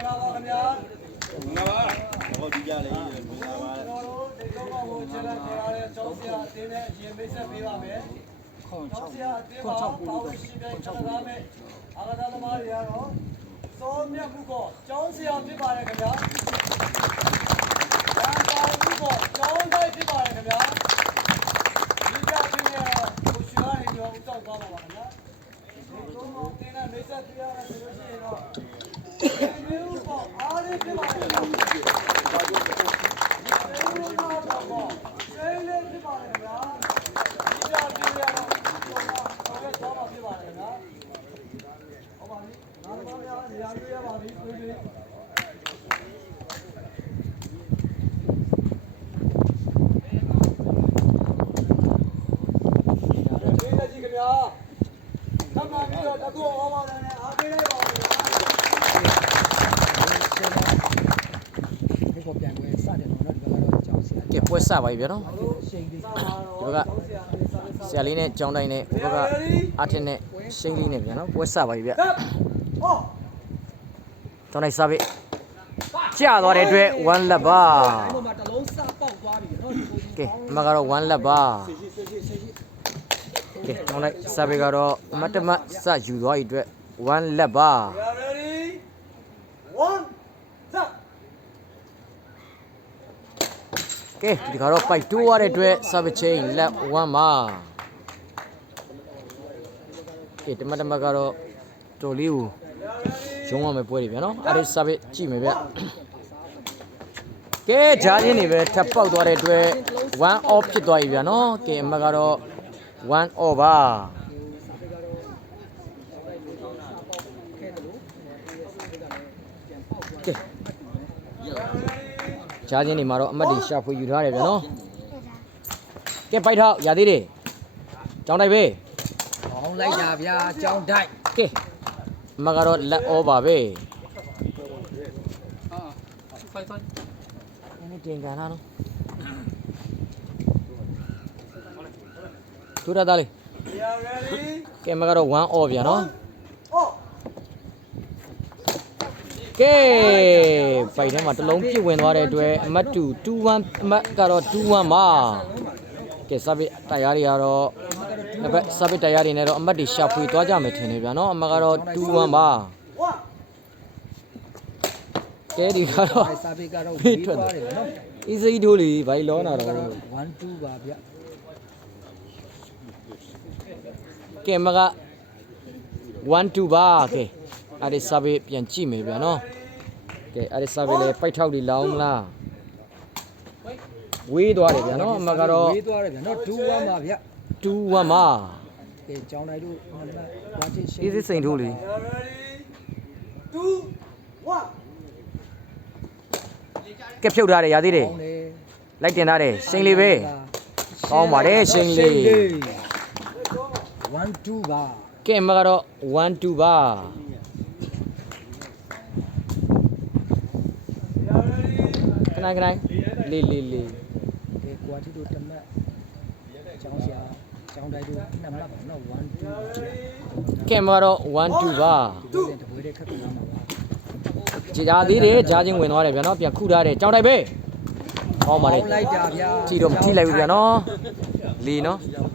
င်္ဂလာပါခင်ဗျာမင်္ဂလာပါဟောဒီကြလေးမင်္ဂလာပါကျွန်တော်တို့ဒီကောင်းကိုချက်လက်နေရတဲ့ကျောင်းဆရာအတင်းနဲ့အရင်မိတ်ဆက်ပေးပါမယ်ကျောင်းဆရာအတင်းပါပါဝင်ရှိတဲ့ကျွန်တော်သားမဲ့အာဂါသမားတွေကတော့စောမြတ်မှုကကျောင်းဆရာဖြစ်ပါတယ်ခင်ဗျာဘာသာမှုကကျောင်းတိုင်းဖြစ်ပါတယ်ခင်ဗျာဒီကြပြနေတော့ကိုရှိရရင်တော့ဥဆောင်သွားပါပါခင်ဗျာဒီတော့တင်းနဲ့မိတ်ဆက်ပေးရတာဆိုလို့ရှိရင်တော့ဒီမျိုးပေါ့အားလေးဖြစ်ပါတယ်ခင်ဗျာပွဲစပါပြီဗျာနော်ဒီဘက်ကဆရာလေးနဲ့ကျောင်းတိုင်းနဲ့ဒီဘက်ကအထက်နဲ့ရှိန်လေးနဲ့ဗျာနော်ပွဲစပါပြီဗျကျောင်းတိုင်းစပြီကြာသွားတဲ့အတွက်1လက်ပါကဲအမကတော့1လက်ပါကဲကျောင်းတိုင်းစပြီကတော့မတ်တမစယူသွားပြီအတွက်1လက်ပါကဲဒီကတော့ပိုက်တိုးရတဲ့အတွက် service chain လက်1ပါကဲတမကတော့တော်လေးကိုရုံးရမယ်ပွဲတွေဗျာနော်အဲ့ဒီ service ကြည့်မယ်ဗျကဲဂျားချင်းတွေပဲထပ်ပေါက်သွားတဲ့အတွက်1 off ဖြစ်သွားပြီဗျာနော်ကဲအမကတော့1 off ပါကဲချားချင်းတွေမှာတော့အမတ်တွေရှာဖွေယူထားတယ်ဗျာနော်ကဲပိုက်ထောက်ရသေးတယ်ကျောင်းတိုက်ပဲကောင်းလိုက်တာဗျာကျောင်းတိုက်က ဲအမကတော့လက်ဩပါပဲနည်းတင်ကန်လာနော်ထူတာသားလေးကဲအမကတော့1 off ဗျာနော်ကဲပိုက်ထဲမှာတစ်လုံးပြည့်ဝင်သွားတဲ့အတွက်အမတ်2-1အမတ်ကတော့2-1ပါကဲစပစ်တရားတွေကတော့နှစ်ဘက်စပစ်တရားတွေနဲ့တော့အမတ်တွေရှာဖွေသွားကြမယ်ထင်တယ်ဗျာနော်အမတ်ကတော့2-1ပါကဲဒီကတော့စာပေကတော့ဝေးသွားတယ်နော် easy တို့လီဘိုင်လောနာတော့1-2ပါဗျကဲအမတ်က1-2ပါကဲအဲ့ဒီစပစ်ပြန်ကြည့်မယ်ဗျာနော်ကဲအဲ့ဒီစပစ်လေးပိုက်ထောက်တွေလောင်းမလားဝေးသွားတယ်ဗျာနော်အမကတော့ဝေးသွားတယ်ဗျာနော်2-1ပါဗျ2-1ပါကဲကျောင်းတိုင်းတို့ဝါချင်းရှိ easy စိန်ထိုးလီ2-1ကဲဖြုတ်ထားတယ်ရသေးတယ်လိုက်တင်ထားတယ်ရှိန်လေးပဲကောင်းပါတယ်ရှိန်လေး1-2ပါကဲအမကတော့1-2ပါခဏလေးကဲကွာတီတို့တမတ်ကျောင်းဆရာကျောင်းတိုင်းတို့နှစ်မှတ်ပါနော်1-2ကဲအမကတော့1-2ပါတပွဲတဲ့ခက်ပြန်မှာပါကြည်သာသေးတယ်ဂျားချင်းဝင်သွားတယ်ဗျာနော်ပြန်ခုထားတယ်ကြောင်းတိုက်ပဲဟောပါလေလိုက်တာဗျာကြည့်တော့မကြည့်လိုက်ဘူးဗျာနော်လီနော်ကျောင်း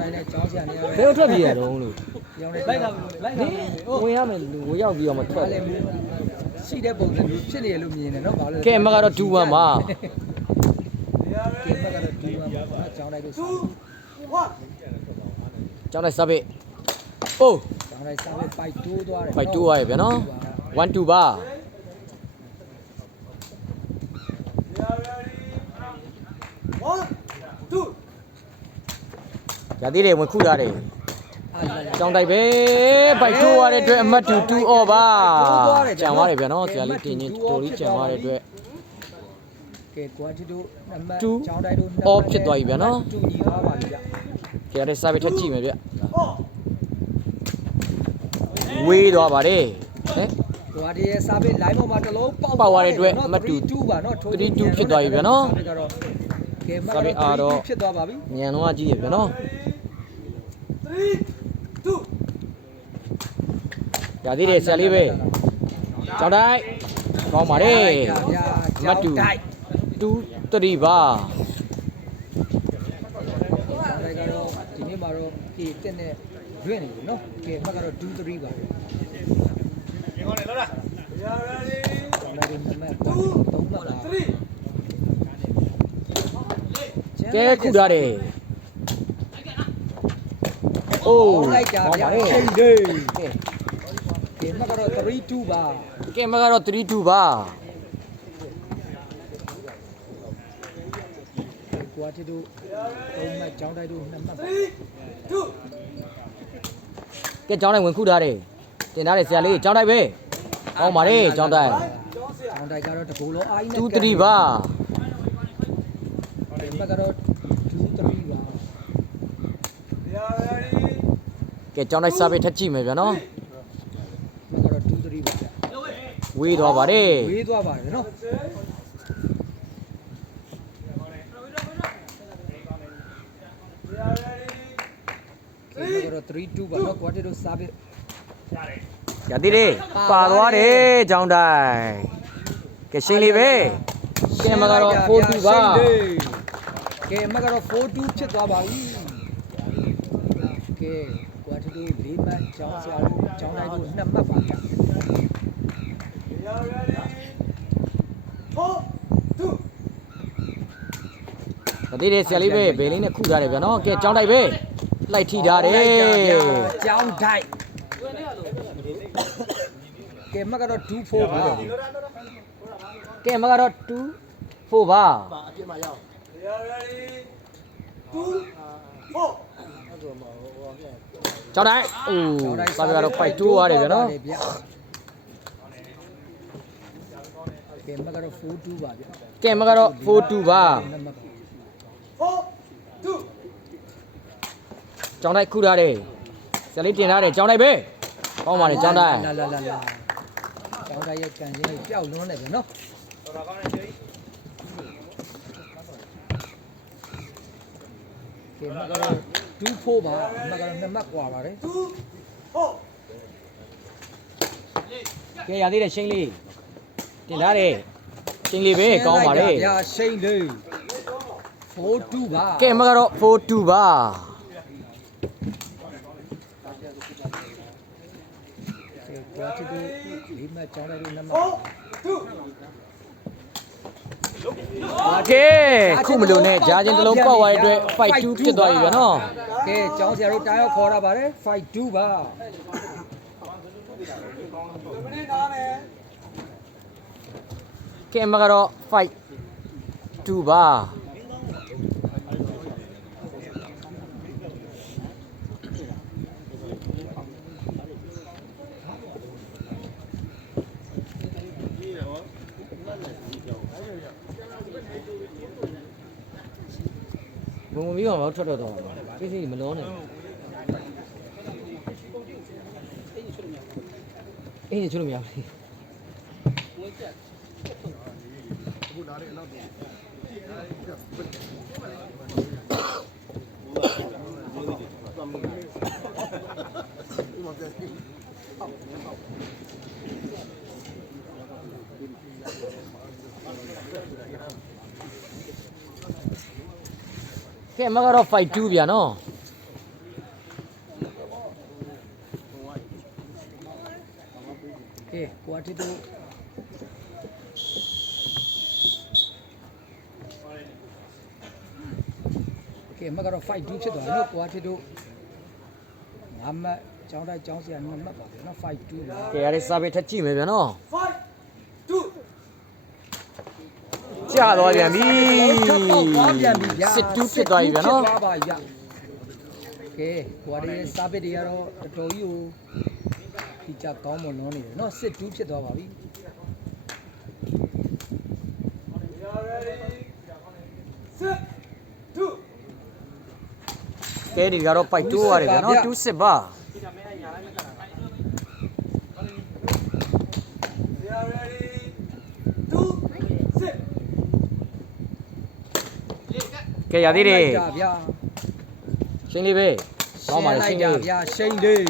တိုင်းနဲ့ကျောင်းဆရာနဲ့ ဘယ်ထွက်ပြေးရတော့လို့ကျောင်းတိုင်းလိုက်တာဝင်ရမယ်လူဝင်ရောက်ပြီးတော့မထွက်တယ်ရှိတဲ့ပုံစံမျိုးဖြစ်နေလို့မြင်တယ်နော်ဘာလို့ကဲအမကတော့2-1ပါကဲအမကတော့2-1ပါကျောင်းတိုင်းတို့ကျောင်းတိုက်စပစ်အိုးကျောင်းတိုင်းစားပဲပိုက်တိုးသွားတယ်ပိုက်တိုးသွားရဗျာနော်1-2ပါရသေးတယ်ဝင်ခုထားတယ်ကျောင်းတိုက်ပဲပိုက်တိုးရတဲ့အတွက်အမတ်2 off ပါကြံသွားတယ်ဗျာနော်ဆရာလေးတင်ချင်းတော်လေးကြံသွားတဲ့အတွက်ကဲကွာတီတို့အမတ်ကျောင်းတိုင်းတို့ off ဖြစ်သွားပြီဗျာနော်တူညီသွားပါပြီဗျကဲအဲ့စာပဲထပ်ကြည့်မယ်ဗျဝေးသွားပါတယ်ဟဲ့ကွာတီရဲ့စာပေ line ပေါ်မှာတစ်လုံးပေါက်သွားတဲ့အတွက်အမတ်2ပါနော်3-2ဖြစ်သွားပြီဗျာနော်ကဲစာပေအားတော့ဖြစ်သွားပါပြီညံတော့ကြည့်ရဗျာနော်3-2ရသေးတယ်ဆရာလေးပဲ ကျောင်းတိုင်းကောင်းပါတယ် ဗျာ အမတ်တူ2 3ပါ ဒါကတော့ဒီနေ့မှာတော့ကေတက်နဲ့ရွင့်နေပြီနော်ကေအမှတ်ကတော့2 3ပါ Yeah, ready? ကျောင်းတိုင်းနံပါတ်3ပါလား 3. ကဲခုထားတယ်အိုး လိုက်တာ ကောင်း ဗျာ ပါတယ် ရှိန်လေးကေအမှတ်ကတော့3 2ပါ ကဲမကတော့3 2ပါ ကွာတီတို့3မှတ်ကျောင်းတိုင်းတို့2မှတ်ပါ 3, 2. ကဲကျောင်းတိုင်းဝင်ခုထားတယ်တင်ထားတယ်ဆရာလေးကျောင်းတိုင်းပဲကောင်းပါတယ်ကျောင်းတိုင်း Don't say. ကျောင်းတိုင်းကတော့တကူလုံးအားကြီးနဲ့ 2 3ပါ ကေအမှတ်ကတော့2 3ပါ Yeah, ready? ကဲကျောင်းတိုင်းစာပေထက်ကြည့်မယ်ဗျာနော် အမှတ်ကတော့2 3ပါဗျာ ဝေးသွားပါတယ် ဝေးသွားပါတယ်နော် Yeah, ready? ကေအမှတ်ကတော့3 2ပါနော်ကွာတီတို့စားပြီ ရသေးတယ်ပါသွားတယ်ကျောင်းတိုင်းကဲရှင်းလေးပဲကဲမကတော့4 2ပါ ကဲအမှတ်ကတော့4 2ဖြစ်သွားပါပြီကဲကွာတီတို့၄မှတ်ကျောင်းဆရာတို့ကျောင်းတိုင်းတို့2မှတ်ပါဗျာ Yeah, ready? 4, 2. ရသေးတယ်ဆရာလေးပဲဘယ်လေးနဲ့ခုထားတယ်ဗျာနော်ကဲကျောင်းတိုင်းပဲလိုက်ထိထားတယ် ကျောင်းတိုင်းကဲအမှတ်ကတော့2 4ပါ ကဲမကတော့2 4ပါ Yeah, ready? 2, 4. ကျောင်းတိုင်းအိုးစာပေကတော့5 2ရတယ်ဗျာနော် ကဲအမှတ်ကတော့4 2ပါဗျာ ကဲမကတော့4 2ပါ 2မှတ်ပါ 4, 2. ကျောင်းတိုင်းခုထားတယ်ဆရာလေးတင်ထားတယ်ကျောင်းတိုင်းပဲကောင်းပါတယ်ကျောင်းတိုင်း လာကျောင်းတိုင်းရဲ့ကန်ရင်းပျောက်လွန်းနေပြီနော်ကဲအမှတ်ကတော့2 4ပါအမှတ်ကတော့2မှတ်กว่าပါတယ် 2, 4. ကဲရသေးတယ်ရှင်းလေးတင်ထားတယ်ရှင်းလေးပဲကောင်းပါတယ် ဗျာရှိန်လေး4 2ပါ ကဲမကတော့4 2ပါ ကွာတီတို့၄မှတ်ကျောင်းတိုင်းတို့2မှတ် 4, 2. ကဲခုမလို့နဲ့ဂျာချင်းတစ်လုံးပေါက်သွားတဲ့အတွက်5 2ဖြစ်သွားပြီဗျာနော် ကဲကျောင်းဆရာတို့တားရောက်ခေါ်ရပါတယ်5 2ပါ minute နားမယ် ကဲမကတော့5 2ပါဘုံမီးတော့ထွက်တော့တော့ကိစ္စမလုံးနဲ့အေးချွတ်လို့မရဘူးကဲမကတော့5 2ဗျာနော်ကဲကွာတီတို့ကဲအမှတ်ကတော့5 2ဖြစ်သွားတယ်နော်ကွာတီတို့5မှတ်ကျောင်းတိုင်းကျောင်းဆရာ2မှတ်ပါဗျာနော်5 2ပါ ကဲရတဲ့စာပေထက်ကြည့်မယ်ဗျာနော် 5, 2. ကြာသွားပြန်ပြီ သွားပြန်ပြီဗျာ စစ်တူးဖြစ်သွားပြီဗျာနော် သွားပါဗျာကဲကွာတီရဲ့စာပစ်တွေကတော့တော်တော်ကြီးကိုဒီကြကောင်းမလွန်နေတယ်နော်စစ်တူးဖြစ်သွားပါပြီ Yeah, ready? 6, 2. ကဲဒီကတော့ပိုက်တိုးရတယ်ဗျာနော်2 စစ်ပါ Yeah, ready? 2, 6. ကဲရသေးတယ် ကြဗျာ ရှင်းလေးပဲကောင်းပါလေရှင်းလေး ဗျာရှိန်လေး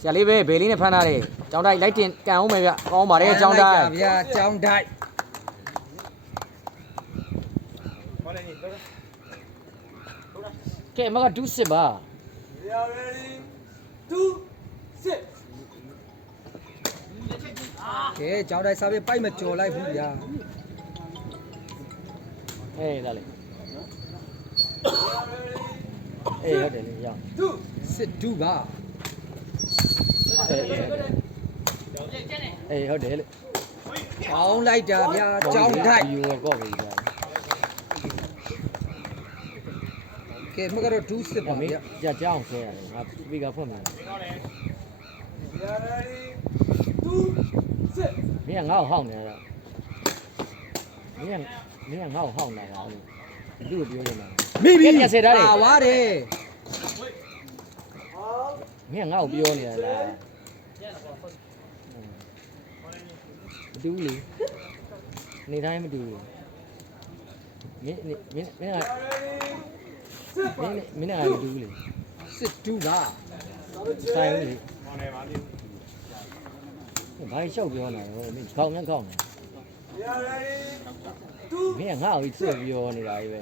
ဆရာလေးပဲဘေးလေးနဲ့ဖမ်းထားတယ်ကျောင်းတိုက်လိုက်တင်ကန်အောင်မယ်ဗျကောင်းပါတယ်ကျောင်းတိုက် ဗျာကျောင်းတိုက် ကဲအမကဒုစစ်ပါ We are ready. 2 sit. ကဲကျောင်းတိုက်စားပြီးပိုက်မကြော်လိုက်ဘူးဗျာ ဟေးဒါလေး We are ready. အေးဟုတ်တယ်လေရအောင် 2. စစ်တူပါ အေးဟုတ်တယ်လေ ကောင်းလိုက်တာဗျာကျောင်းတိုက် ယူကော့ပြီဗျာ ကဲမကတော့ဒူးစစ်ပါ မေး ဗျာ ကြာကြောင်းဆွဲရတယ်ငါစပီကာဖွင့်မယ် We are ready. 2 sit. မင်းကငါ့ကိုဟောက်နေရတာမင်းကငါ့ကိုဟောက်နေတာအဲ့သူ့ကိုပြောနေတာ မိပြီ ကဲပြဆက်ထားတယ် ပါသွားတယ် All. မင်းကငါ့ကိုပြောနေတာလားမတူဘူးလေနေတိုင်းမတူဘူးမင်းက We are ready. Sit. မင်းကမတူဘူးလေ စစ်တူပါ ဆိုင်ဘူးလေဘာလျှောက်ပြောနေတာလဲမင်းကောင်းမြန်ကောင်း We are ready. မ 2. င်းကငါ့ကိုစစ်ပြောနေတာကြီးပဲ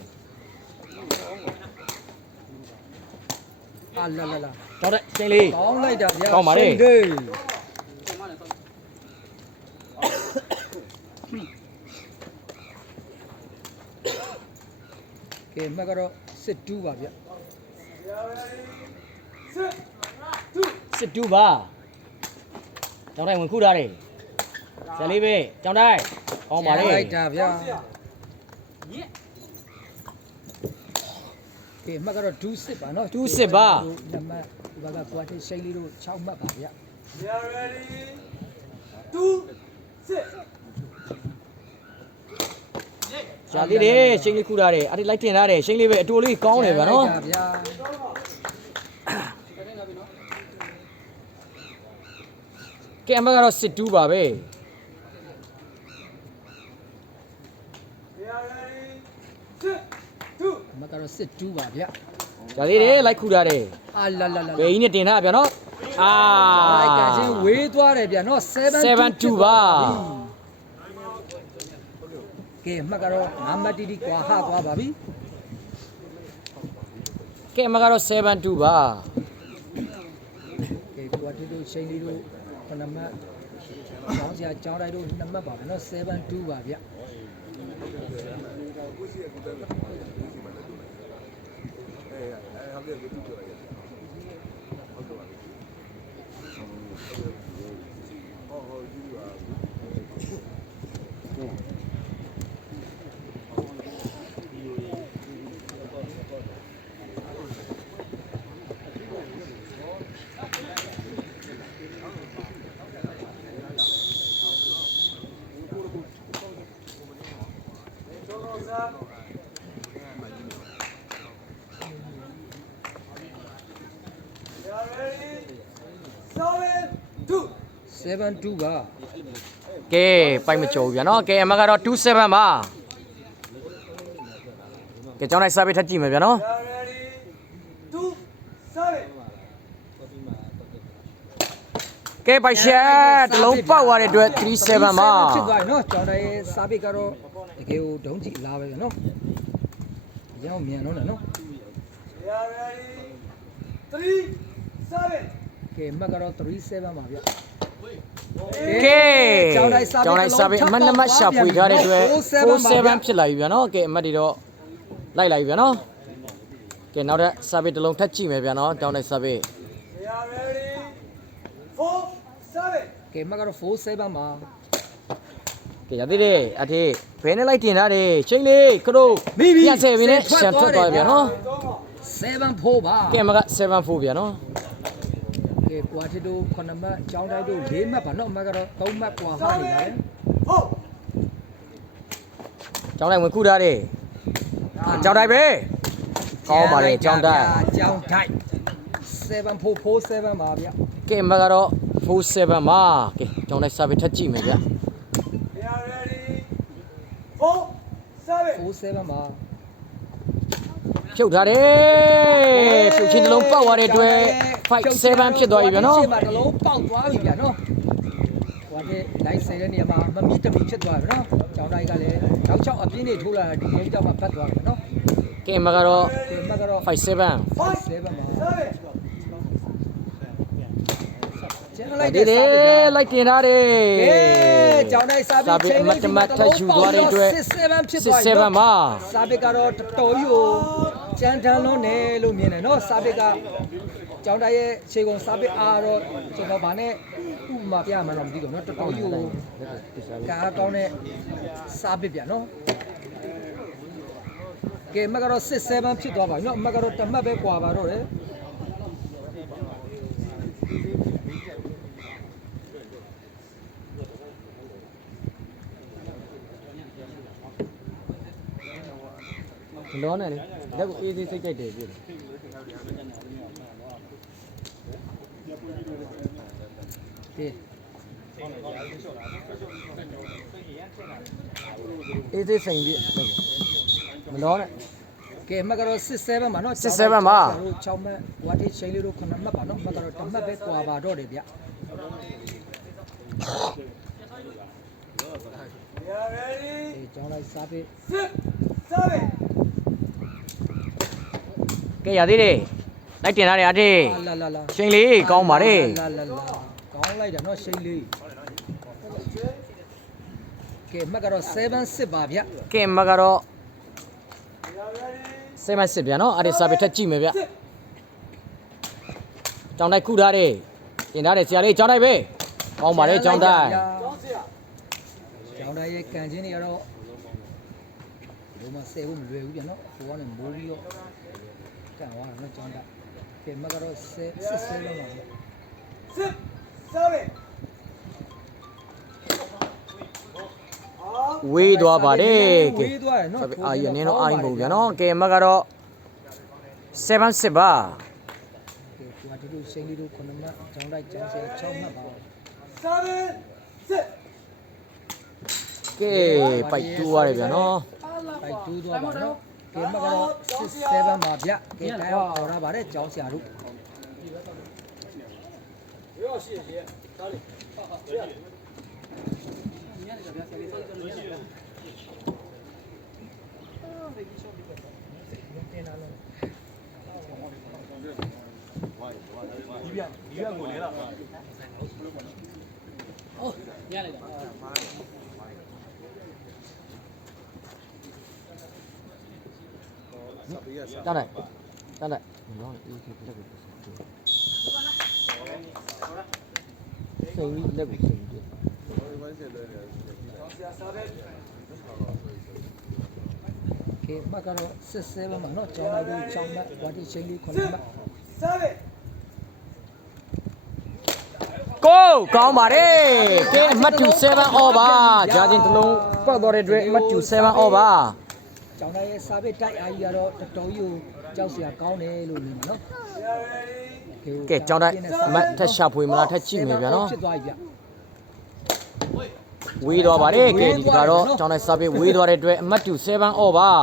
အာလာလာလာ တော့တဲ့ချိန်လေး ကောင်းလိုက်တာဗျာ ကောင်းပါလေ စိတ်လေးကဲမကတော့စစ်တူပါဗျာ We are ready. Sit. 2. စစ်တူပါကျောင်းတိုင်းဝင်ခုထားတယ်ဆရာလေးပဲကျောင်းတိုင်းကောင်းပါလေ လိုက်တာဗျာကဲမကတော့ဒူးစစ်ပါနော် ဒူးစစ်ပါ နံပါတ်ဒီဘက်ကကွာတိတ်ရှိတ်လေးတို့6မှတ်ပါဗျာ We are ready. 2. Sit. ဆရာလေးတယ်ရှိန်လေးခုထားတယ်အဲ့ဒီလိုက်တင်ထားတယ်ရှိန်လေးပဲအတူလေးကောင်းတယ်ဗျာနော် ဗျာ ကဲအမကတော့စစ်တူပါပဲ We are ready. Sit. 2. မကတော့စစ်တူပါဗျာ ဆရာလေးတယ်လိုက်ခုထားတယ် အာလာလာလာ ဘေးကြီးနဲ့တင်ထားဗျာနော်အာ လိုက်ကချင်းဝေးသွားတယ်ဗျာနော်7-2 7-2ပါ ကဲမကတော့ငါမတီတီကွာဟသွားပါပြီ ကဲအမကတော့7-2ပါ ကဲကွာတီတို့ရှိန်လေးတို့ခဏမှတ်ကျောင်းစရာကျောင်းတိုင်းတို့2မှတ်ပါဗျာနော်7-2ပါဗျာ We are ready. 7-2. 7-2ပါ ကဲပိုက်မကြုံဗျာနော်ကဲအမကတော့27ပါကဲကျောင်းတိုင်းစာပေထပ်ကြည့်မယ်ဗျာနော် We are ready. 2. 7. ကဲပိုက်ချက်တစ်လုံးပေါက်သွားတဲ့အတွက်37ပါ ဖြစ်သွားပြီနော်ကျောင်းတိုင်းစာပေကတော့တကယ်ကိုဒုံးကြည့်လာပဲဗျာနော်အရင်ကမြန်တော့နော် We are ready. 3. 7. ကဲမကတော့37ပါဗျာ ကဲကျောင်းတိုင်းစာပေအမှတ်2မှတ်ရှာဖွေထားတဲ့အတွက်47ဖြစ်လာပြီဗျာနော်ကဲအမှတ်တွေတော့လိုက်လိုက်ပြီဗျာနော်ကဲနောက်ထပ်စာပေတစ်လုံးထပ်ကြည့်မယ်ဗျာနော်ကျောင်းတိုင်းစာပေ We are ready. 4. 7. ကဲမကတော့47ပါ ကဲရသေးတယ်အထေးဘယ်နဲ့လိုက်တင်ထားတယ်ချိန်လေးခရိုးပြန်ဆယ်ပြီနဲ့ရှန်ထွက်သွားပြီဗျာနော် 7-4ပါ ကဲမက74ဗျာနော် ကဲကွာတီတို့9မှတ်ကျောင်းတိုင်းတို့4မှတ်ပါနော်မကတော့3မှတ်ကွာဟာနေပါတယ် 4. ကျောင်းတိုင်းဝင်ခုထားတယ်ကျောင်းတိုင်းပဲကောင်းပါလေကျောင်းတိုင်း ကျောင်းတိုင်း7447ပါဗျာ ကဲမကတော့47ပါကဲကျောင်းတိုင်းစာပေထပ်ကြည့်မယ်ဗျ We are ready. 4. 7. 47ပါ ဖြုတ်ထားတယ်ဖြုတ်ချင်းတစ်လုံးပောက်သွားတဲ့အတွက်5-7ဖြစ်သွားပြီဗျာနော် ရှေ့မှာတစ်လုံးပေါက်သွားပြီဗျာနော်ဟိုကလိုက်ဆယ်တဲ့နေရာမှာမမြင့်တမီဖြစ်သွားပြီနော်ကျောင်းတိုင်းကလည်းတောက်ချောက်အပြင်းနေထိုးလာတဲ့ဒီဂိမ်းကြောင့်မှဖတ်သွားပြီနော် ကဲမကတော့ ဒီမှာကတော့ 5-7 7ပါကျန်လိုက် ဒီ တဲ့ လေ စာပဲ လိုက်တင်ထားတယ် ကဲကျောင်းတိုင်းစာပေချိန်လေးဒီမှာတစ်လုံးပေါက်7ဖြစ်သွားပြီနော် 7မှာ စာပေကတော့တော်တော်ကြီးကိုကြမ်းတမ်းလွန်းတယ်လို့မြင်တယ်နော်စာပေကကျောင်းတိုင်းရဲ့ခြေကုန်စာပေအားတော့ကျွန်တော်ဗာနဲ့ဥပမာပြမှတော့မသိတော့နော်တော်တော်ကြီးကိုကားကောင်းတဲ့စာပေပြနော်ကဲမကတော့6-7ဖြစ်သွားပါပြီနော်မကတော့တမှတ်ပဲကွာပါတော့တယ်လောနဲ့လေလက်ကိုအေးသေးစိတ်ကြိုက်တယ်ပြည့်အေးသေးစိန်ပြည့်မလောနဲ့ ကဲမကတော့6-7ပါနော်6-7ပါ 6မှတ်ဝါတိရှိန်လေးတို့9မှတ်ပါနော်မကတော့တမှတ်ပဲကွာပါတော့တယ်ဗျ ready ကျောင်းလိုက်စာပေ 7 ကဲရသေးတယ်လိုက်တင်ထားတယ်အထေး လာလာလာ ချိန်လေးကောင်းပါတယ် လာလာလာကောင်းလိုက်တာနော်ရှိန်လေးကဲမကတော့7-6ပါဗျ ကဲမကတော့7-8ဗျာနော်အဲ့ဒီစာပေထက်ကြည့်မယ်ဗျကျောင်းတိုင်းခုထားတယ်တင်ထားတယ်ဆရာလေးကျောင်းတိုင်းပဲကောင်းပါတယ်ကျောင်းတိုင်း ကျောင်းဆရာ ကျောင်းတိုင်းရဲ့ကန်ချင်းတွေကတော့ဘယ်မှာဆဲဖို့မလွယ်ဘူးဗျနော်ဟိုကနေမိုးပြီးတော့ကန်သွားတာနော်ကျောင်းတိုင်းကဲမကတော့7-7ပါဗျ 7 ဝေးသွားပါတယ်ကဲ ဝေးသွားတယ်နော် အာရနင်းတော့အာရင်ပုံဗျာနော်ကဲမကတော့7-8ပါ ကဲကွာဒီလိုရှိန်လေးတို့9မှတ်ကျောင်းတိုင်းကျောင်းဆဲ6မှတ်ပါ 7 ကဲပိုက်တူးရတယ်ဗျာနော် တိုက်တူးသွားပါနော်ကဲမကတော့6-7ပါဗျကဲတိုင်းအောင်ခေါ်ရပါတယ်ကျောင်းဆရာတို့ ရောရှိရဒါလေးကျောင်းတိုင်းကျောင်းတိုင်းမလောအေးခေလက်ကိုစိန်လက်ကိုစိန်ပြ ဆရာစားပဲ ကဲမကတော့6-7ပါနော်ကျောင်းတိုင်းတို့6မှတ်ဝါတိရှိန်လေး9မှတ် 7 ကိုကောင်းပါတယ်ကဲအမှတ်တူ7 over ဂျာဂျင်တစ်လုံးပောက်သွားတဲ့အတွက်အမှတ်တူ7 over ကျောင်းတိုင်းရဲ့စာပေတိုက်အားကြီးကတော့တော်တော်ကြီးကိုကြောက်စရာကောင်းတယ်လို့မြင်တယ်နော် ကဲကျောင်းတိုင်းအမှတ်ထက်ရှာဖွေမလားထက်ကြည့်မယ်ဗျာနော် ဖြစ်သွားပြီဗျ ဝေးသွားပါတယ်ကဲဒီကတော့ကျောင်းတိုင်းစာပေဝေးသွားတဲ့အတွက်အမှတ်တူ7 over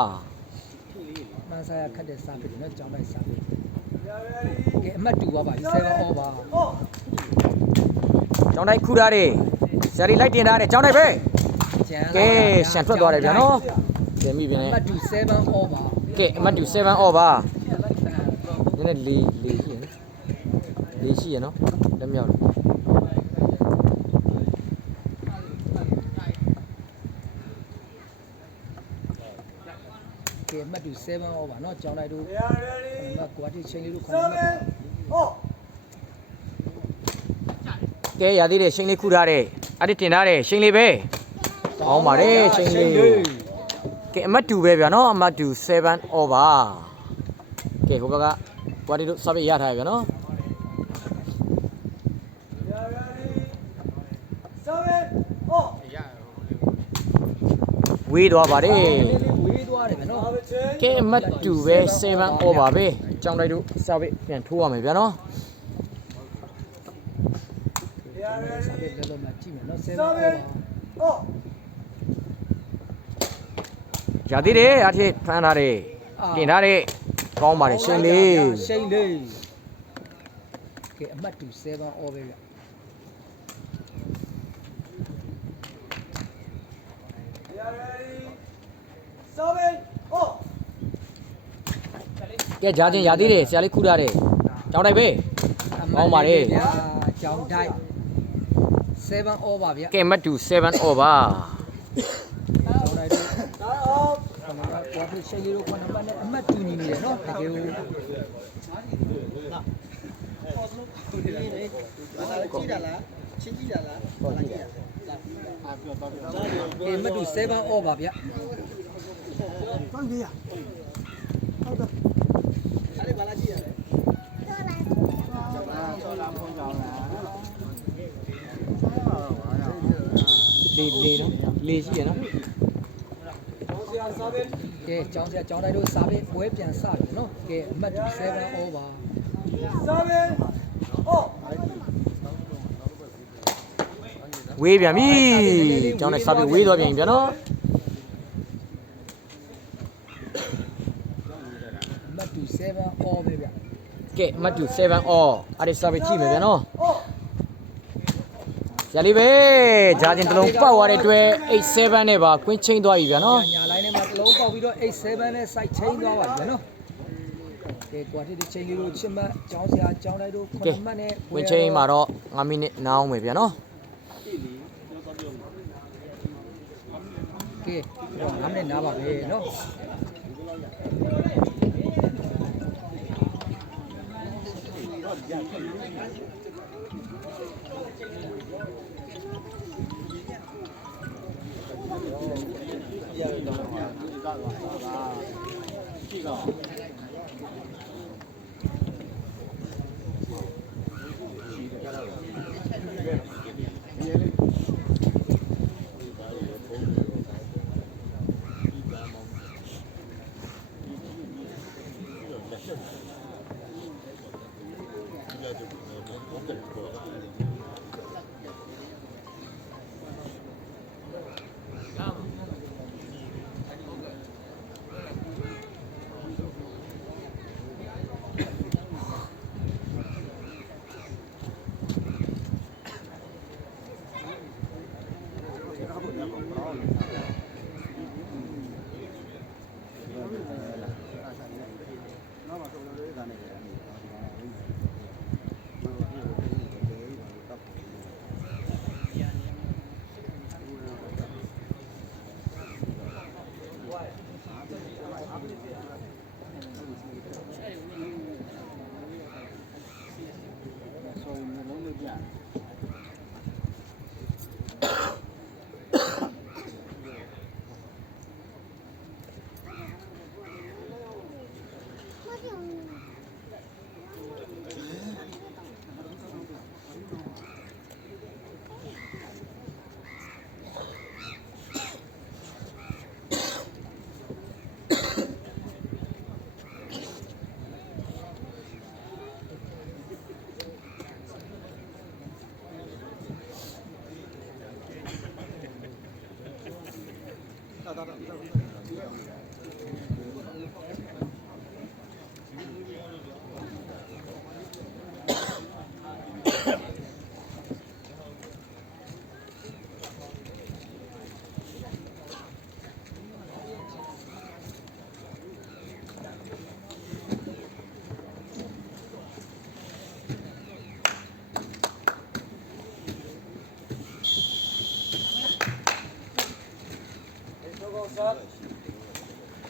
မှန်စာရခတ်တဲ့စာပေတွေနော်ကျောင်းတိုင်းစာပေကဲအမှတ်တူပါပါ7 over ကျောင်းတိုင်းခူထားတယ်ဇာရီလိုက်တင်ထားတယ်ကျောင်းတိုင်းပဲကဲရှန်ထွက်သွားတယ်ဗျာနော်ကဲမိပြန်လေ အမှတ်တူ7 over ကဲအမှတ်တူ7 over နည်းနည်းလေးရှိရနော်လေးရှိရနော်လက်မြောက်လို့ ကဲအမှတ်တူ7 over နော်ကျောင်းတိုင်းတို့ ready မှတ်ကွာတိချိန်လေးတို့9မှတ် 7 oh ကဲရသေးတယ်ရှိန်လေးခူထားတယ်အဲ့ဒီတင်ထားတယ်ရှိန်လေးပဲကောင်းပါတယ်ရှိန်လေးကဲအမှတ်တူပဲဗျာနော်အမှတ်တူ7 over ကဲဟိုဘက်ကကွာတီတို့စပစ်ရထားရဗျာနော် ready 7 oh ဝေးသွားပါတယ် နည်းနည်းလေးဝေးသွားတယ်ဗျနော် have a change ကဲအမှတ်တူပဲ7 over ပဲကျောင်းတိုင်းတို့စပစ်ပြန်ထိုးရမယ်ဗျာနော် စာပေလည်းတော့မှကြည့်မယ်နော်7 7 over oh ရသေးတယ်အထက်ဖမ်းထားတယ်တင်ထားတယ် ကောင်းပါတယ်ရှင်လေး ရှိန်လေးကဲအမှတ်တူ7 all ပဲဗျ ကဲဂျာချင်းရသေးတယ်ဆရာလေးခူးထားတယ်ကြောင်းတိုက်ပဲ ကောင်းပါတယ် ဗျာကြောင်တိုက်7 all ပါဗျာ ကဲမတ်တူ7 over ကြောင်တိုက်တို့ကွာဖြစ်ရှိန်လေးတို့9နံပါတ်နဲ့အမှတ်တူညီနေတယ်နော်တကယ်ကို ကြည့်တာလားချင်းကြည့်တာလားဟုတ်ကြည့်တာကဲအမှတ်တူ7 all ပါဗျာ အဲ့ဒီဘာလာကြည့်ရလဲ လေးနော်လေးရှိရနော် ကဲကြောင်တိုက်တို့စားပြီးပွဲပြန်စပြီနော်ကဲအမှတ်တူ7 all ပါ ဝေးပြန်ပြီကြောင်းနဲ့စားပြီးဝေးသွားပြန်ပြီဗျာနော် အမှတ်တူ7 all ပဲဗျာ ကဲမတ်တူ7 all အဲ့ဒီစားပြီးကြည့်မယ်ဗျာနော်ရလေးပဲဂျာချင်းတစ်လုံးပောက်သွားတဲ့အတွက်87နဲ့ပါကွင်းချင်းသွားပြီဗျာနော် ညာလိုင်းထဲမှာတစ်လုံးပေါက်ပြီးတော့87နဲ့ site chain သွားပါဗျာနော်ကဲကွာတစ်ချိန်လေးတို့ချစ်မှတ်ကြောင်းတိုက်တို့9မှတ်နဲ့ ကွင်းချင်းမှာတော့9မိနစ်နားအောင်မယ်ဗျာနော် ကဲတော့9မိနစ်နားပါပဲနော်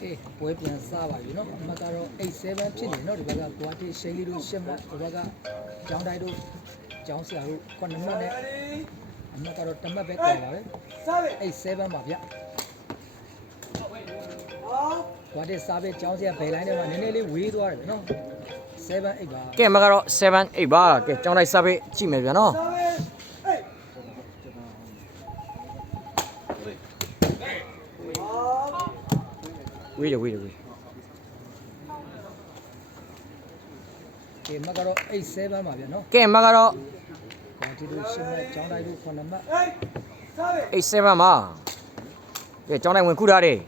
အေးပွဲပြန်စားပါပြီเนาะအမှတ်ကတော့87ဖြစ်နေเนาะဒီဘက်ကကွာတီရှိန်လေးတို့8မှတ်ဒီဘက်ကကျောင်းတိုင်းတို့ကျောင်းဆရာတို့9မှတ်နဲ့အမှတ်ကတော့1မှတ်ပဲကွာပါပဲ87ပါဗျကွာတီစားပဲကျောင်းဆရာဘယ်လိုင်းထဲမှာနည်းနည်းလေးဝေးသွားတယ်เนาะ7 8ပါ ကဲမကတော့7 8ပါကဲကြောင်းလိုက်စားပြီးကြည့်မယ်ဗျာနော်ဝေးတယ် ကဲမကတော့87ပါဗျာเนาะ ကဲမကတော့ ကွာတီတို့8မှတ်ကျောင်းတိုင်းတို့9မှတ် 87မှာကဲကြောင်းလိုက်ဝင်ခုထားတယ်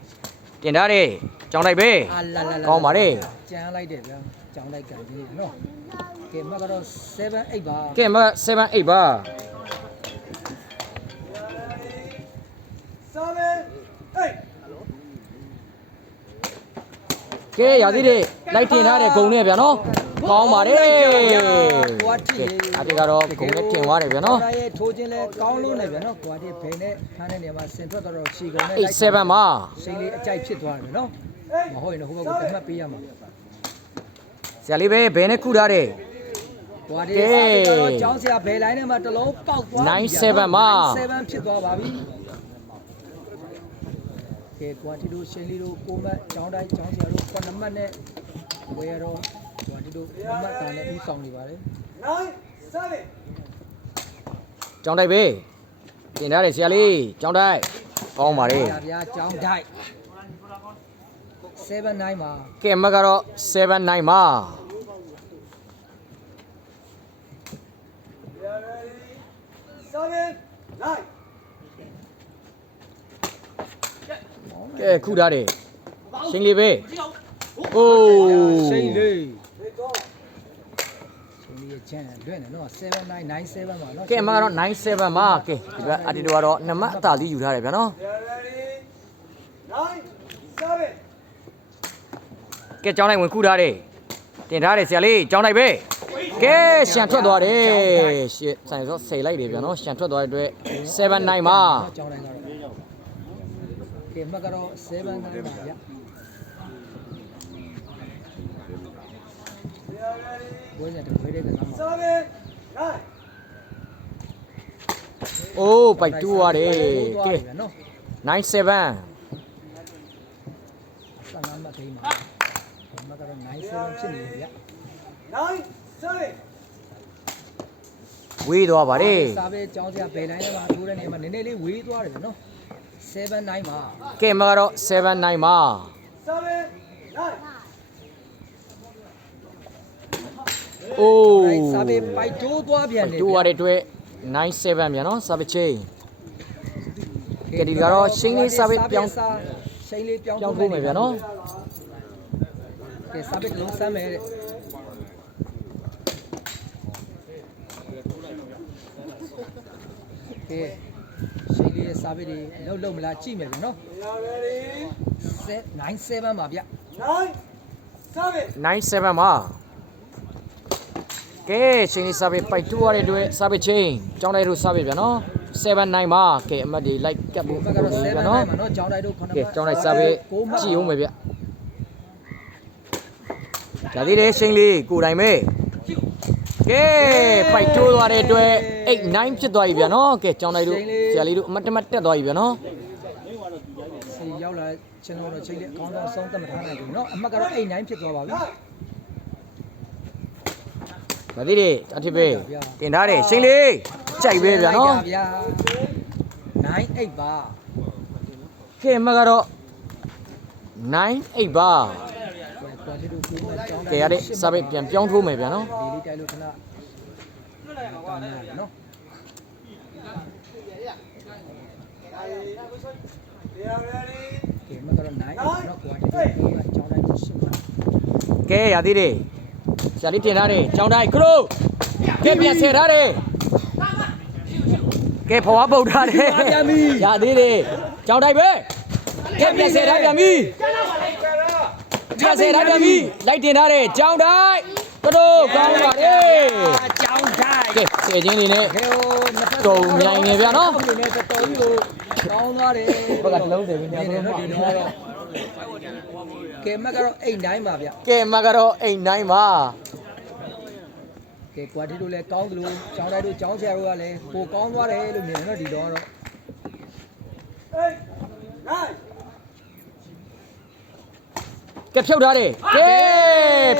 တင်ထားတယ်ကြောင်းတိုက်ပဲ အာလာလာလာ ကောင်းပါလေ ကျန်လိုက်တယ်ဗျာကြောင်းလိုက်ကန်ကြီးနော်ကဲမကတော့7 8ပါ ကဲမ7 8ပါ ကဲရသေးတယ်လိုက်တင်ထားတဲ့ဂုံနဲ့ဗျာနော်ကောင်းပါတယ်ကဲအတေကတော့ဂုံနဲ့တင်သွားတယ်ဗျာနော် ဒါရဲ့ထိုးခြင်းလဲကောင်းလို့နေဗျာနော်ကွာဒီဘယ်နဲ့ဖမ်းတဲ့နေရာမှာဆင်ထွက်တော့ခြေကုန်နဲ့ 87မှာ စိတ်လေးအကြိုက်ဖြစ်သွားတယ်ဗျာနော်မဟုတ်ရင်တော့ဟိုဘက်ကတတ်ပေးရမှာ ဆရာလေးပဲဘယ်နဲ့ခုထားတယ် ကွာဒီတော့ကျောင်းဆရာဘယ်လိုင်းထဲမှာတလုံးပေါက်သွား97မှာ 97ဖြစ်သွားပါပြီကဲကွာဒီတို့ရှင်လေးတို့ကိုမတ်ကျောင်းတိုင်းကျောင်းဆရာတို့9မှတ်နဲ့ဝယ်တော့ကွာဒီတို့9မှတ်တန်နဲ့ဦးဆောင်နေပါတယ် ကြောင်းတိုက်ပဲတင်ထားတယ်ဆရာလေးကြောင်းတိုက်ကောင်းပါတယ် ဗျာကျောင်းတိုင်း79မှာ ကဲမကတော့79မှာကဲခုထားတယ်ရှင်းလေးပဲအိုး ရှိန်လေးရှိန်လေးချမ်းလွင့်တယ်နော်7997ပါနော် ကဲမကတော့97မှာကဲဒီဘက်အတီတို့ကတော့2မှတ်အသာလေးယူထားတယ်ဗျာနော်ကဲကြောင်းလိုက်ဝင်ခုထားတယ်တင်ထားတယ်ဆရာလေးကြောင်းလိုက်ပဲကဲရှန်ထွက်သွားတယ်ရှစ်ဆိုင်ဆိုဆယ်လိုက်တယ်ဗျာနော်ရှန်ထွက်သွားတဲ့အတွက်79မှာ ကျောင်းတိုင်းကတော့ကဲမကတော့79ပါဗျာ ဝဲတဲ့ခွေးတဲ့ကစားမှာ အိုးပိုက်တူးရတယ်ကဲ နော် 97 15မှတ်သိမ်းပါမကတော့97ဖြစ်နေပြီဗျာ ဝေးသွားပါတယ် စားပဲကျောင်းစရာဘယ်တိုင်းထဲမှာထိုးတဲ့နေရာမှာနည်းနည်းလေးဝေးသွားတယ်ဗျာနော်79မှာ ကဲမကတော့79မှာအိုး စားပဲပိုက်တိုးသွားပြန်တယ် တူရတဲ့အတွက်97ဗျာနော်စာပချင်းကဲဒီကတော့ရှင်းလေးစာပပြောင်း ရှိန်လေးပြောင်း ပြောင်းဖို့မယ်ဗျာနော် ကဲစားပဲလုံးစမ်းမယ်တဲ့ကဲရှိန်လေးရဲ့စားပဲတွေလုံးမလားကြည့်မယ်ဗျာနော်97ပါဗျာ 97မှာကဲရှင်းလေးစာပပိုက်တူရတဲ့အတွက်စာပချင်းကြောင်းလိုက်လို့စာပဗျာနော်79မှာကဲအမတ်ဒီလိုက်ကပ်ဖို့ ဘက်ကတော့7 ဗျာ နော် နော် နော်ကျောင်းတိုင်းတို့9 ကဲကြောင်းလိုက်စာပကြည့်အောင်မယ်ဗျဒါသေးတယ်ရှင်းလေးကိုတိုင်ပဲကဲပိုက်တိုးသွားတဲ့အတွက်89ဖြစ်သွားပြီဗျာနော်ကဲကြောင်းလိုက်တို့ဆရာလေးတို့အမတ်တမတ်တက်သွားပြီဗျာနော် စီရောက်လာကျွန်တော်တို့ချိန်လေးအကောင်းဆုံးဆုံးသက်မထားနိုင်ဘူးเนาะအမှတ်ကတော့89ဖြစ်သွားပါပြီ ဒါသေးတယ်အထစ်ပဲတင်ထားတယ်ရှင်းလေးကြိုက်ပဲဗျာနော် ဗျာ98ပါ ကဲအမတ်ကတော့98ပါ ကွာလီတို့ကိုကျောင်း ကဲရတဲ့စာပေပြန်ပြောင်းထိုးမယ်ဗျာနော် ဒီလေးတိုက်လို့ခဏကောင်းတယ်เนาะကဲမကတော့98เนาะကွာလီတို့ကိုကျောင်းတိုင်းကိုရှင်းပါ ကဲရသေးတယ်ဆရာလေးတင်ထားတယ်ကြောင်းတိုင်းခရိုးကဲပြန်ဆယ်ထားတယ်ကဲဖွားပုတ်ထားတယ်ရသေးတယ်ကြောင်းတိုင်းပဲကဲပြန်ဆယ်ထားပြန်ပြီပြန်ဆယ်ထားပြန်ပြီလိုက်တင်ထားတယ်ကြောင်းတိုင်းခရိုးကောင်းပါလေ ကျောင်းတိုင်း ကဲဆယ်ချင်းနေနဲ့ ဟဲဟိုနှစ်ဖက် တော်မြိုင်နေဗျာနော် ဒီနေ့တော်တော်ကြီးကိုကောင်းသွားတယ် ဘက်ကလုံးတယ်ဗျာ ဒီနေ့တော့ကဲမကတော့89ပါဗျာ ကဲမကတော့အိမ်တိုင်းပါ ကဲကွာတီတို့လည်းကောင်းသလိုကျောင်းတိုင်းတို့ကျောင်းဆရာတို့ကလည်းပိုကောင်းသွားတယ်လို့မြင်တယ်နော်ဒီတော့ကတော့ ကဲဖြုတ်ထားတယ်ကဲ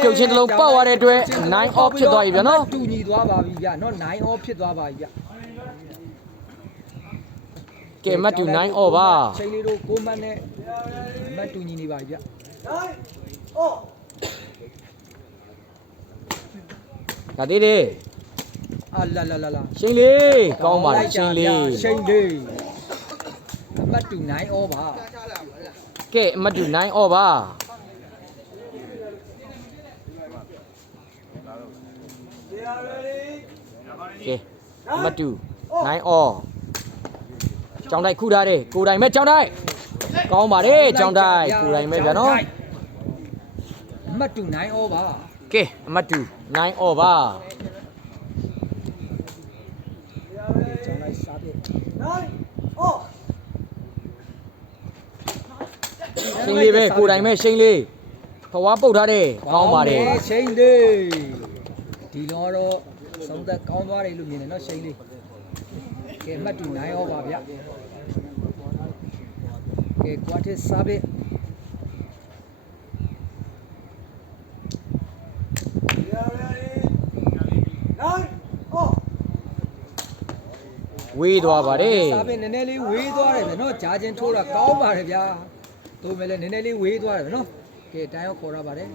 ဖြုတ်ချင်းတစ်လုံးပေါက်သွားတဲ့အတွက်9 off ဖြစ်သွားပြီဗျာနော် တူညီသွားပါပြီဗျာနော်9 off ဖြစ်သွားပါပြီဗျာ ကဲမတ်တူ9 off ပါ ချိန်လေးတို့6မှတ်နဲ့မတ်တူညီနေပါပြီဗျာ ဒါသေးတယ် အာလာလာလာလာ ရှင်းလေးကောင်းပါလေရှင်းလေး ချိန်လေးမတ်တူ9 off ပါ ကဲအမတ်တူ9 over ကဲအမတ်တူ9 all ကြောင်းတိုက်ခုထားတယ်ကိုတိုင်မဲ့ကြောင်းတိုက်ကောင်းပါတယ်ကြောင်းတိုက်ကိုတိုင်မဲ့ဗျာနော် အမှတ်တူ9 over ကဲအမတ်တူ9 over ကျောင်းလိုက်စားပြ ရှင်းလေးပဲကိုတိုင်မဲ့ရှင်းလေးဖွားပုတ်ထားတယ်ကောင်းပါတယ် ရှိန်လေးဒီတော့သုံးသက်ကောင်းသွားတယ်လို့မြင်တယ်နော်ရှိန်လေးကဲအမှတ်တူ9 over ဗျကဲကွာတစ်စားပြ ဝေးသွားပါတယ် စားပြနည်းနည်းလေးဝေးသွားတယ်ဗျနော်ဂျာချင်းထိုးတာကောင်းပါတယ်ဗျာတို့မဲ့လည်းနည်းနည်းလေးဝေးသွားတယ်ဗျနော်ကဲတိုင်းရောက်ခေါ်ရပါတယ်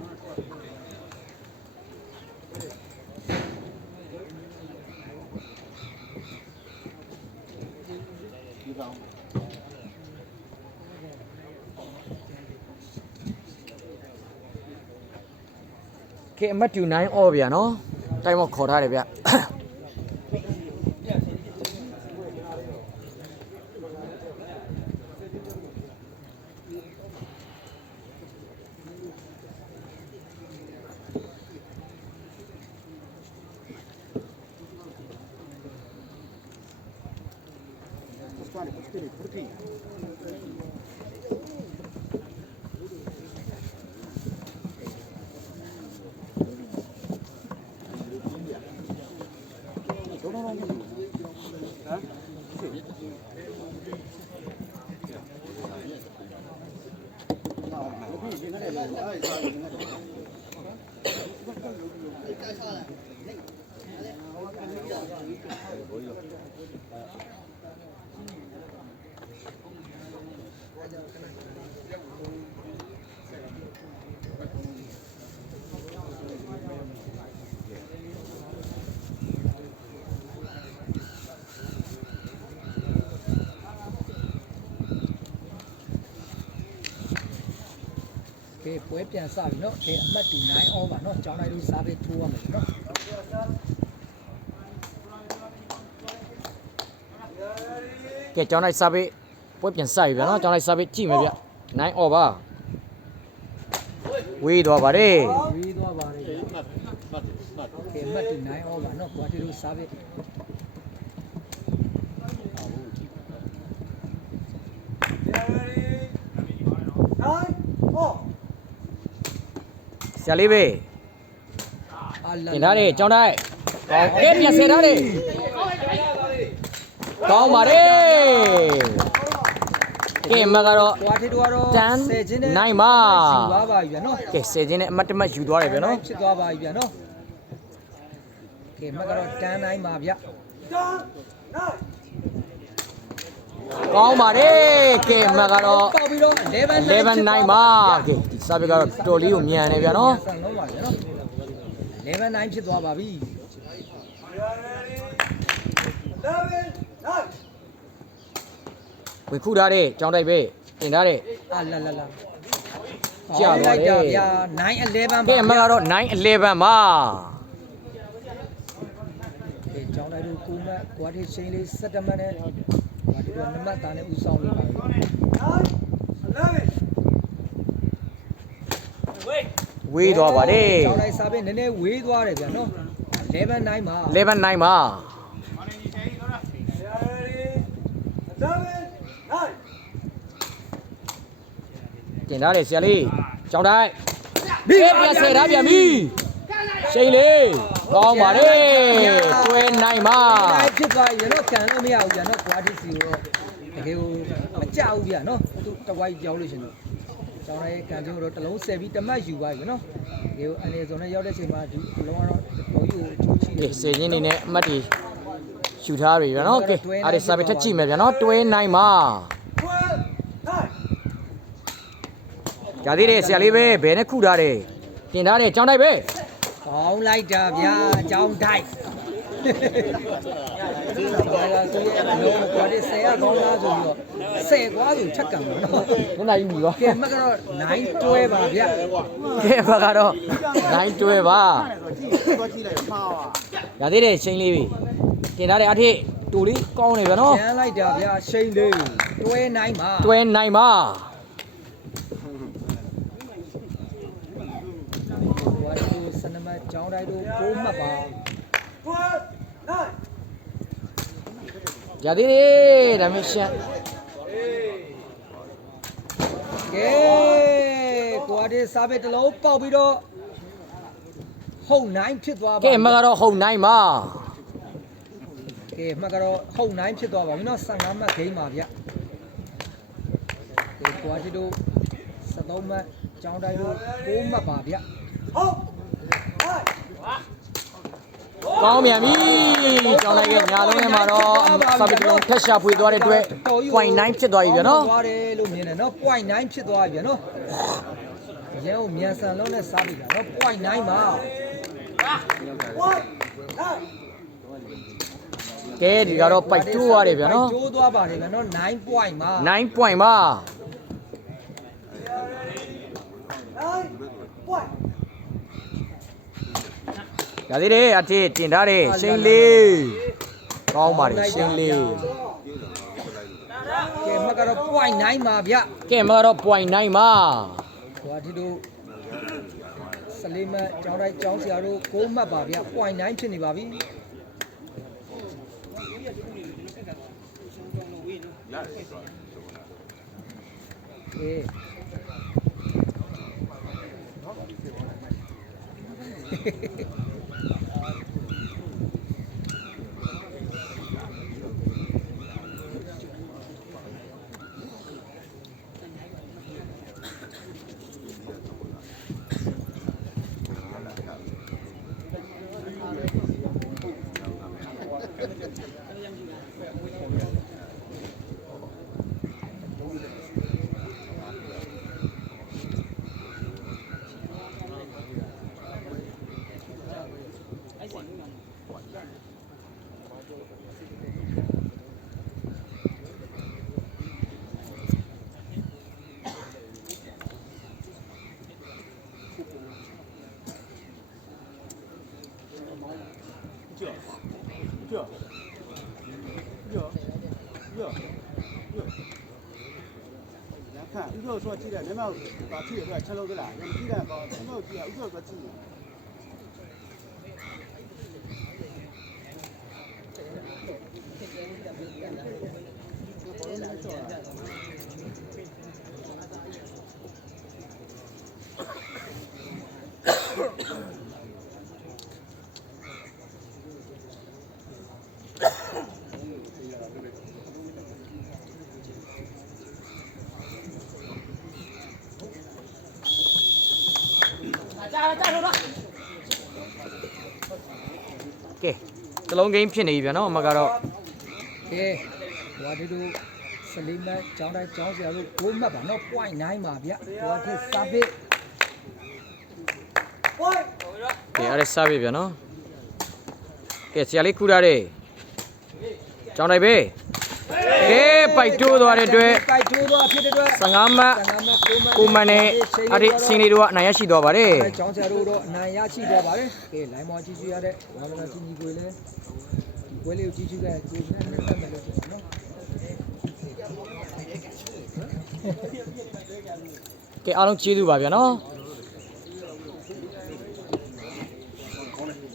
ကဲအမတ်တူ9 all ဗျာနော်တိုင်းမခေါ်ထားတယ်ဗျကဲပွဲပြန်စပြီနော်ကဲအမှတ်တူ9 over နော်ကျောင်းလိုက်လို့စားပြထိုးရမယ်နော် ကဲကျောင်းလိုက်စားပေးပွဲပြန်စပြီဗျာနော်ကျောင်းလိုက်စားပေးကြည့်မယ်ဗျ9 over ဝေးသွားပါတယ် ဝေးသွားပါတယ်ကဲအမှတ်တူ9 over နော်ကွာတီလို့စားပြ ဆရာလေးပဲတင်ထားတယ်ကျောင်းတိုက်ကောင်းကဲပြန်ဆယ်ထားတယ်ကောင်းပါတယ်ကဲမကတော့ ကွာတီတို့ကတော့ တန်း 10ချင်းနဲ့ နိုင်ပါ ယူသွားပါပြီဗျာနော် ကဲ10ချင်းနဲ့အမတ်တမတ်ယူသွားတယ်ဗျာနော် ဖြစ်သွားပါပြီဗျာနော်ကဲမကတော့တန်းနိုင်ပါဗျာ ကောင်းပါတယ်ကဲမကတော့ ပေါက်ပြီးတော့11 11 9ပါကဲဒီစာပေကတော့တော်လေးကိုမြန်နေဗျာနော် ဆန်လုံးပါဗျာနော်11 9ဖြစ်သွားပါပြီ ဝင်ခုထားတဲ့ကျောင်းတိုက်ပဲတင်ထားတဲ့ အာလာလာလာ ကြာသွားတယ် ဗျာ9 11ပါ ကဲမကတော့9 11ပါ ကဲကျောင်းတိုင်းတို့ကိုမတ်ကွာတီချင်းလေး17မှတ်နဲ့ကွာတီတို့နမတ်သားနဲ့ဦးဆောင်နေပါပြီ ဝေးသွားပါတယ် ကျောင်းတိုင်းစားပဲနည်းနည်းဝေးသွားတယ်ဗျာနော်11 9ပါ 11 9ပါတင်ထားတယ်ဆရာလေးကျောင်းတိုက်ဘေးပြန်ဆယ်ထားပြန်ပြီရှိန်လေးကောင်းပါတယ်တွဲနိုင်ပါ တိုင်းဖြစ်သွားပြီနော်ကန်လို့မရဘူးဗျာနော်ကွာတီစီကိုတော့တကယ်ကိုမကြောက်ဘူးဗျာနော်သူတဝိုက်ကြောက်လို့ရှင်တော့ကျောင်းတိုင်းကန်ကျိုးတော့တလုံးဆယ်ပြီးတမတ်ယူပါပြီနော်တကယ်ကိုအနေစုံနဲ့ရောက်တဲ့ချိန်မှာဒီအလုံးကတော့တော်ကြီးကိုချိုးချိ ကဲဆယ်ချင်းနေနဲ့အမှတ်တွေရှူထားပြီဗျာနော်ကဲအားရစာပေထက်ကြည့်မယ်ဗျာနော်တွဲနိုင်ပါကြာသေးတယ်ဆရာလေးပဲဘယ်နဲ့ခုထားတယ်တင်ထားတယ်ကျောင်းတိုက်ပဲ ကောင်းလိုက်တာဗျာကျောင်းတိုက်ဒါကသူရဲ့အလုံးကွာတီ10ရကောင်းလားဆိုပြီးတော့ 10ကွာဆိုချက်ကန်ပါနော် မျက်နှာကြီးမီပါ ကဲမကတော့9တွဲပါဗျာ ကဲဘက်ကတော့9တွဲပါ ကြည့်တော့ကြည့်လိုက်မှားပါ ရသေးတယ်ချိန်လေးပြီတင်ထားတဲ့အထိတူလေးကောင်းနေဗျာနော် ကျန်းလိုက်တာဗျာရှိန်လေးတွဲ9ပါ တွဲနိုင်ပါ ဝါဒီစနမကျောင်းတိုင်းတို့9မှတ်ပါ ရသေးတယ်ဒါမျိုးရှက် ကဲကိုအဒီစားပဲတလုံးပေါက်ပြီးတော့ဟုတ်9ဖြစ်သွားပါ ကဲမကတော့ဟုတ်နိုင်ပါ ကဲမှကတော့ဟုတ်9ဖြစ်သွားပါပြီနော်15မှတ်ဂိမ်းပါဗျာကဲကိုအဒီတို့73မှတ်ကျောင်းတိုင်းတို့9မှတ်ပါဗျာ ကောင်းမြန်ပြီကြောင်းလိုက်ရဲ့ညာလုံးထဲမှာတော့စပစ်လုံးထက်ရှာဖွေသွားတဲ့အတွက် 0.9 ဖြစ်သွားပြီဗျာနော် သွားတယ်လို့မြင်တယ်နော် 0.9 ဖြစ်သွားပြီဗျာနော်ရဲကိုမြန်ဆန်လုံးနဲ့စားပြီဗျာနော် 0.9 ပါ ကဲဒီကတော့ပိုက်တိုးရတယ်ဗျာနော် ကျိုးသွားပါတယ်ဗျာနော်9 point ပါ 9 point ပါရသေးတယ်အထိတင်ထားတယ်ရှင်းလေးကောင်းပါတယ်ရှင်းလေး ကဲမကတော့ point 9ပါဗျာ ကဲမကတော့ 0.9 ပါ ဟိုအဒီတို့စလေးမကျောင်းတိုင်းကျောင်းဆရာတို့9မှတ်ပါဗျာ point 9ဖြစ်နေပါပြီကဲ看宇宙说记得，你们把去的吃了个啦，你们记得把宇宙记得，宇宙说记得。 ကဲတလုံးဂိမ်းဖြစ်နေပြီဗျာနော်အမကတော့ ကဲဟိုအဒီတို့စလေးမကျောင်းတိုင်းကျောင်းဆရာတို့9မှတ်ပါနော် point 9ပါဗျာဟိုအဒီစာပေ ကဲအဲ့ဒါစားပြီဗျာနော်ကဲဆရာလေးခူထားတယ်ကြောင်းလိုက်ပဲကဲပိုက်တိုးသွားတဲ့အတွက် ပိုက်ကျိုးသွားဖြစ်တဲ့အတွက် 15မှတ် 15မှတ်9မှတ် ကိုမန်နဲ့အဲ့ဒီစင်လေးတို့ကအနိုင်ရရှိသွားပါတယ် ကျောင်းဆရာတို့တော့အနိုင်ရရှိသွားပါတယ်ကဲလိုင်းမော်ကြည့်ကြရတဲ့ဝါမနာချင်းကြီးကိုလည်းဒီပွဲလေးကိုကြည့်ကြတဲ့ကိုယ်နဲ့ဆက်မယ်လို့ပြောနော် ကဲအားလုံးကျေးဇူးပါဗျာနော်